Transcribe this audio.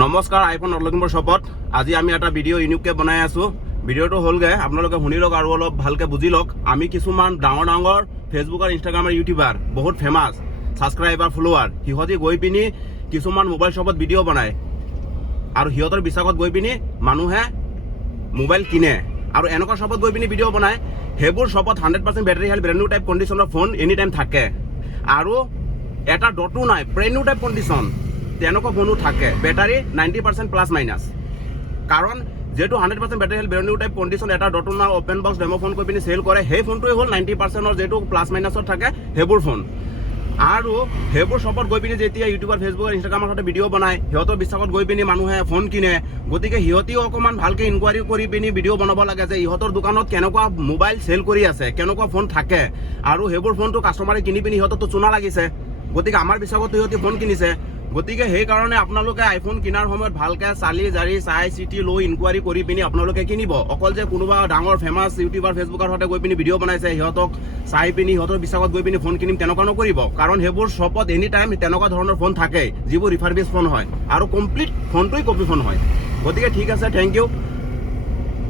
নমস্কাৰ, আইফোন নলখিমপুৰ শ্বপত আজি আমি এটা ভিডিঅ' ইউনিককৈ বনাই আছোঁ। ভিডিঅ'টো হ'লগৈ, আপোনালোকে শুনি লওক আৰু অলপ ভালকৈ বুজি লওক। আমি কিছুমান ডাঙৰ ডাঙৰ ফেচবুক আৰু ইনষ্টাগ্ৰামৰ ইউটিউবাৰ, বহুত ফেমাছ ছাবস্ক্ৰাইবাৰ ফলোৱাৰ, সিহঁতি গৈ পিনি কিছুমান মোবাইল শ্বপত ভিডিঅ' বনায় আৰু সিহঁতৰ বিশ্বাসত গৈ পিনি মানুহে মোবাইল কিনে আৰু এনেকুৱা শ্বপত গৈ পিনি ভিডিঅ' বনায়। সেইবোৰ শ্বপত 100% battery health brand new type কণ্ডিশ্যনৰ ফোন এনি টাইম থাকে আৰু এটা ডটো নাই, ব্ৰেণ্ড নিউ টাইপ কণ্ডিশ্যন তেনেকুৱা ফোনো থাকে। বেটাৰী 90% প্লাছ মাইনাছ, কাৰণ যেহেতু 100% battery health brand new type condition এটা ডটো না অপেন বক্স ডেমো ফোন কৰি পিনি চেল কৰে, সেই ফোনটোৱে হ'ল 90%ৰ যিহেতু প্লাছ মাইনাছত থাকে সেইবোৰ ফোন। আৰু সেইবোৰ শ্বপত গৈ পিনি যেতিয়া ইউটিউবাৰ ফেচবুক আৰু ইনষ্টাগ্ৰামৰ সৈতে ভিডিঅ' বনায়, সিহঁতৰ বিশ্বাসত গৈ পিনি মানুহে ফোন কিনে। গতিকে সিহঁতিও অকণমান ভালকৈ ইনকুৱাৰী কৰি পিনি ভিডিঅ' বনাব লাগে যে ইহঁতৰ দোকানত কেনেকুৱা মোবাইল চেল কৰি আছে, কেনেকুৱা ফোন থাকে, আৰু সেইবোৰ ফোনটো কাষ্টমাৰে কিনি পিনি সিহঁতৰতো চুনা লাগিছে। গতিকে আমাৰ বিশ্বাসতো সিহঁতি ফোন কিনিছে। গতিকে সেইকাৰণে আপোনালোকে আইফোন কিনাৰ সময়ত ভালকৈ চালি জাৰি চাই চিটি লৈ ইনকুৱাৰী কৰি পিনি আপোনালোকে কিনিব। অকল যে কোনোবা ডাঙৰ ফেমাছ ইউটিউবাৰ ফেচবুকৰ সৈতে গৈ পিনি ভিডিঅ' বনাইছে, সিহঁতক চাই পিনি সিহঁতৰ বিশ্বাসত গৈ পিনি ফোন কিনিম তেনেকুৱা নকৰিব, কাৰণ সেইবোৰ শ্বপত এনি টাইম তেনেকুৱা ধৰণৰ ফোন থাকে যিবোৰ ৰিফাৰবিছ ফোন হয় আৰু কমপ্লিট ফোনটোৱেই কপি ফোন হয়। গতিকে ঠিক আছে, থেংক ইউ।